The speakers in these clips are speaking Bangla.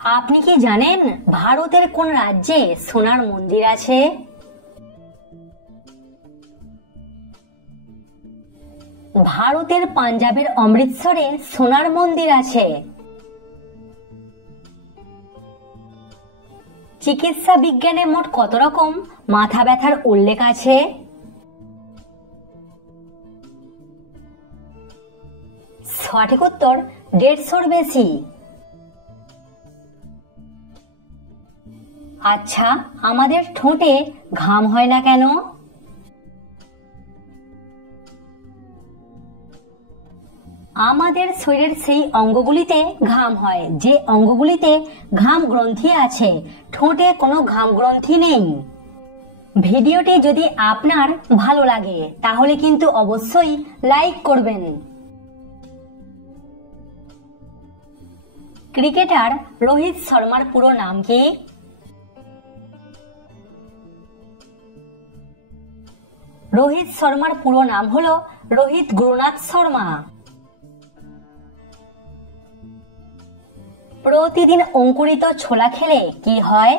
আপনি কি জানেন ভারতের কোন রাজ্যে সোনার মন্দির আছে? ভারতের পাঞ্জাবের অমৃতসরে সোনার মন্দির আছে। চিকিৎসা বিজ্ঞানে মোট কত রকম মাথা ব্যথার উল্লেখ আছে? সঠিক উত্তর 150-র বেশি। আচ্ছা, আমাদের ঠোঁটে ঘাম হয় না কেন? আমাদের শরীরের সেই অঙ্গগুলিতে ঘাম হয় যে অঙ্গগুলিতে ঘাম গ্রন্থি আছে, ঠোঁটে কোনো ঘাম গ্রন্থি নেই। ভিডিওটি যদি আপনার ভালো লাগে তাহলে কিন্তু অবশ্যই লাইক করবেন। ক্রিকেটার রোহিত শর্মার পুরো নাম কি? রোহিত শর্মার পুরো নাম হলো রোহিত গুরুনাথ শর্মা। প্রতিদিন অঙ্কুরিত ছোলা খেলে কি হয়?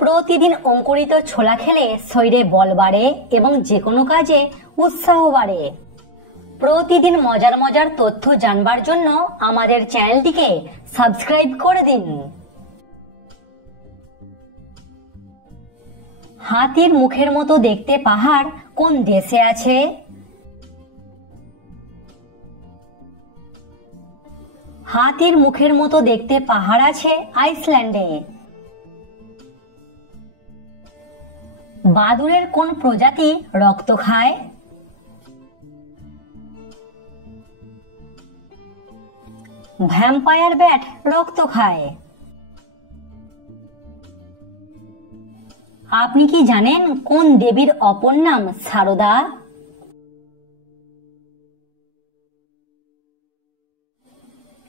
প্রতিদিন অঙ্কুরিত ছোলা খেলে শরীরে বল বাড়ে এবং যে কোনো কাজে উৎসাহ বাড়ে। প্রতিদিন মজার মজার তথ্য জানবার জন্য আমাদের চ্যানেলটিকে সাবস্ক্রাইব করে দিন। হাতির মুখের মতো দেখতে পাহাড় কোন দেশে আছে? হাতির মুখের মতো দেখতে পাহাড় আছে আইসল্যান্ডে। বাদুড়ের কোন প্রজাতি রক্ত খায়? ভ্যাম্পায়ার ব্যাট রক্ত খায়। আপনি কি জানেন কোন দেবীর অপর নাম সারদা?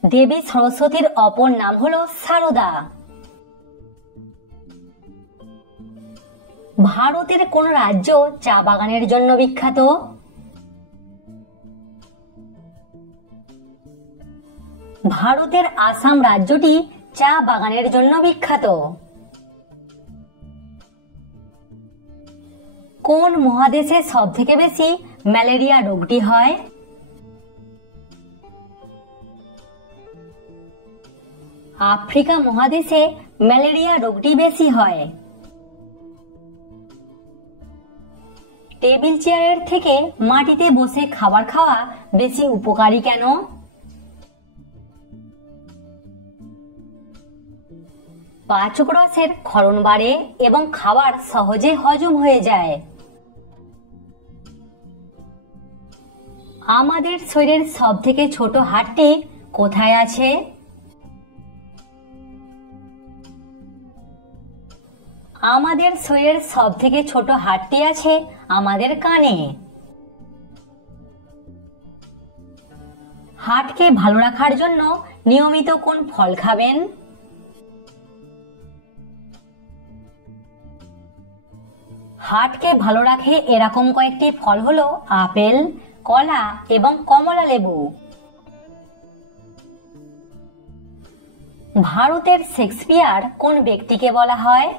দেবী সরস্বতীর অপর নাম হলো সারদা। ভারতের কোন রাজ্য চা বাগানের জন্য বিখ্যাত? ভারতের আসাম রাজ্যটি চা বাগানের জন্য বিখ্যাত। কোন মহাদেশে সব থেকে বেশি ম্যালেরিয়া রোগটি হয়? আফ্রিকা মহাদেশে ম্যালেরিয়া রোগটি বেশি হয়। টেবিল চেয়ারের থেকে মাটিতে বসে খাবার খাওয়া বেশি উপকারী কেন? পাচক রসের ক্ষরণ বাড়ে এবং খাবার সহজে হজম হয়ে যায়। আমাদের শরীরের সব থেকে ছোট হাড়টি কোথায় আছে? আমাদের শরীরের সব থেকে ছোট হাড়টি আছে আমাদের কানে। হার্টকে ভালো রাখার জন্য নিয়মিত কোন ফল খাবেন? হার্টকে ভালো রাখে এরকম কয়েকটি ফল হলো আপেল, কলা এবং কমলা লেবু। ভারতের শেক্সপিয়ার কোন ব্যক্তিকে বলা হয়?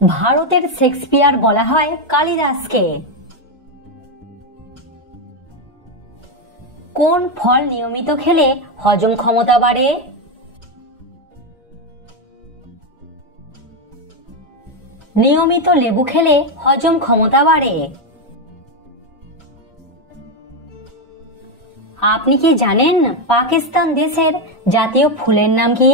ভারতের শেক্সপিয়ার বলা হয় কালিদাসকে। কোন ফল নিয়মিত খেলে হজম ক্ষমতা বাড়ে? নিয়মিত লেবু খেলে হজম ক্ষমতা বাড়ে। আপনি কি জানেন পাকিস্তান দেশের জাতীয় ফুলের নাম কি?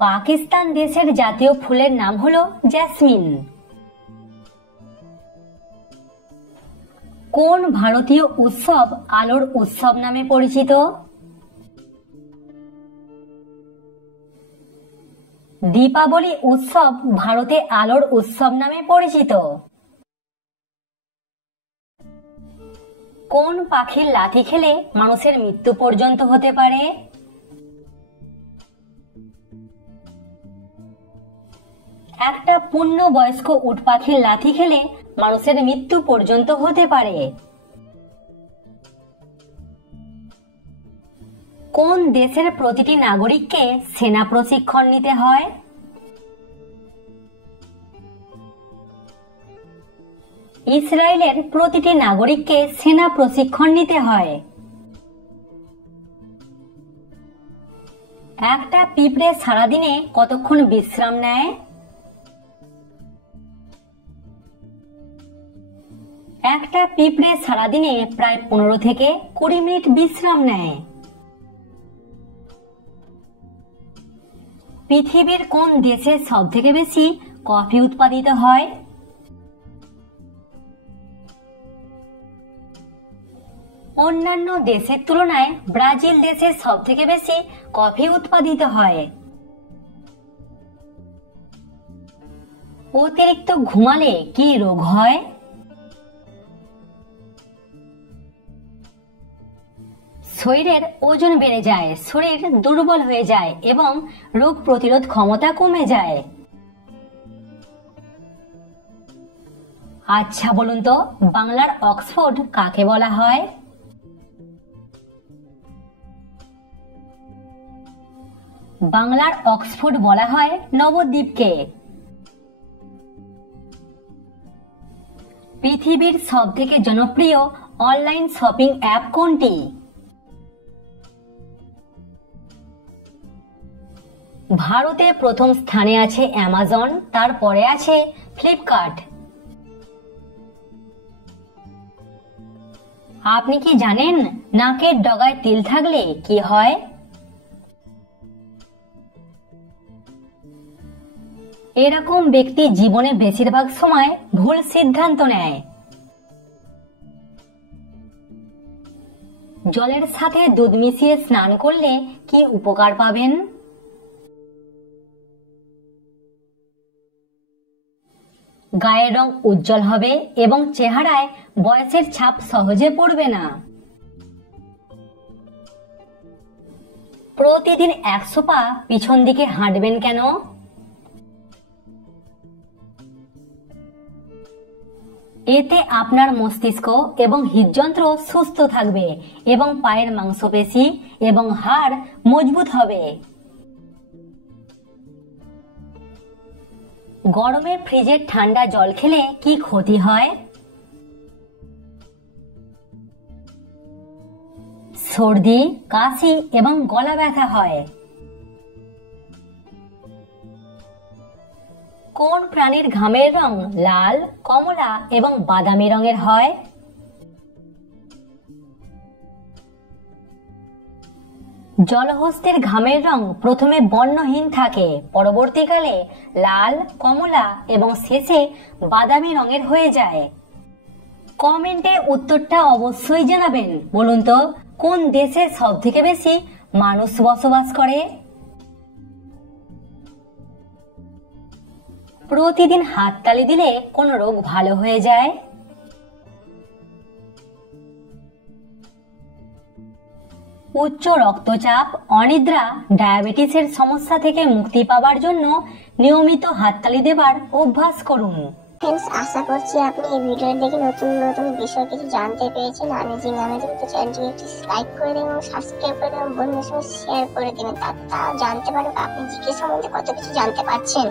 পাকিস্তান দেশের জাতীয় ফুলের নাম হলো জেসমিন। কোন ভারতীয় উৎসব আলোর উৎসব নামে পরিচিত? দীপাবলি উৎসব ভারতে আলোর উৎসব নামে পরিচিত। কোন পাখির লাথি খেলে মানুষের মৃত্যু পর্যন্ত হতে পারে? একটা পূর্ণবয়স্ক উট পাখির লাথি খেলে মানুষের মৃত্যু পর্যন্ত হতে পারে। কোন দেশের প্রতিটি নাগরিককে সেনা প্রশিক্ষণ নিতে হয়? ইসরায়েলের প্রতিটি নাগরিককে সেনা প্রশিক্ষণ নিতে হয়। একটা পিঁপড়ে সারাদিনে কতক্ষণ বিশ্রাম নেয়? একটা পিঁপড়ে সারাদিনে প্রায় 15 থেকে 20 মিনিট বিশ্রাম নেয়। পৃথিবীর কোন দেশে সবথেকে বেশি কফি উৎপাদিত হয়? অন্যান্য দেশের তুলনায় ব্রাজিল দেশে সবথেকে বেশি কফি উৎপাদিত হয়। অতিরিক্ত ঘুমালে কি রোগ হয়? শরীরের ওজন বেড়ে যায়, শরীর দুর্বল হয়ে যায় এবং রোগ প্রতিরোধ ক্ষমতা কমে যায়। আচ্ছা বলুন তো, বাংলার অক্সফোর্ড কাকে বলা হয়? বাংলার অক্সফোর্ড বলা হয় নবদ্বীপকে। পৃথিবীর সবথেকে জনপ্রিয় অনলাইন শপিং অ্যাপ কোনটি? ভারতে প্রথম স্থানে আছে অ্যামাজন, তারপরে আছে ফ্লিপকার্ট। আপনি কি জানেন নাকের ডগায় তিল থাকলে কি হয়? এরকম ব্যক্তি জীবনে বেশিরভাগ সময় ভুল সিদ্ধান্ত নেয়। জলের সাথে দুধ মিশিয়ে স্নান করলে কি উপকার পাবেন? গায়ের রং উজ্জ্বল হবে এবং চেহারায় বয়সের ছাপ সহজে পড়বে না। প্রতিদিন 100 পা পিছন দিকে হাঁটবেন কেন? এতে আপনার মস্তিষ্ক এবং হৃদযন্ত্র সুস্থ থাকবে এবং পায়ের মাংসপেশি এবং হাড় মজবুত হবে। গরমে ফ্রিজের ঠান্ডা জল খেলে কি ক্ষতি হয়? সর্দি, কাশি এবং গলা ব্যথা হয়। কোন প্রাণীর ঘামের রং লাল, কমলা এবং বাদামি রঙের হয়? জলহস্তির ঘামের রং প্রথমে বর্ণহীন থাকে, পরবর্তীকালে লাল, কমলা এবং শেষে বাদামি রঙের হয়ে যায়। কমেন্টে উত্তরটা অবশ্যই জানাবেন। বলুন তো, কোন দেশে সবথেকে বেশি মানুষ বসবাস করে? প্রতিদিন হাততালি দিলে কোন রোগ ভালো হয়ে যায়? উচ্চ রক্তচাপ, অনিদ্রা, ডায়াবেটিসের সমস্যা থেকে মুক্তি পাওয়ার জন্য নিয়মিত হাততালি দেবার অভ্যাস করুন। ফ্রেন্ডস, আশা করছি আপনি এই ভিডিও দেখে নতুন নতুন বিষয় কিছু জানতে পেরেছেন। আমেজিং তো চ্যানেলটিকে একটি লাইক করে দেবেন এবং সাবস্ক্রাইব করে দেবেন, বন্ধুদের সঙ্গে শেয়ার করে দেবেন। তারা জানতে পারবে আপনি জিকে সম্বন্ধে কত কিছু জানতে পারছেন।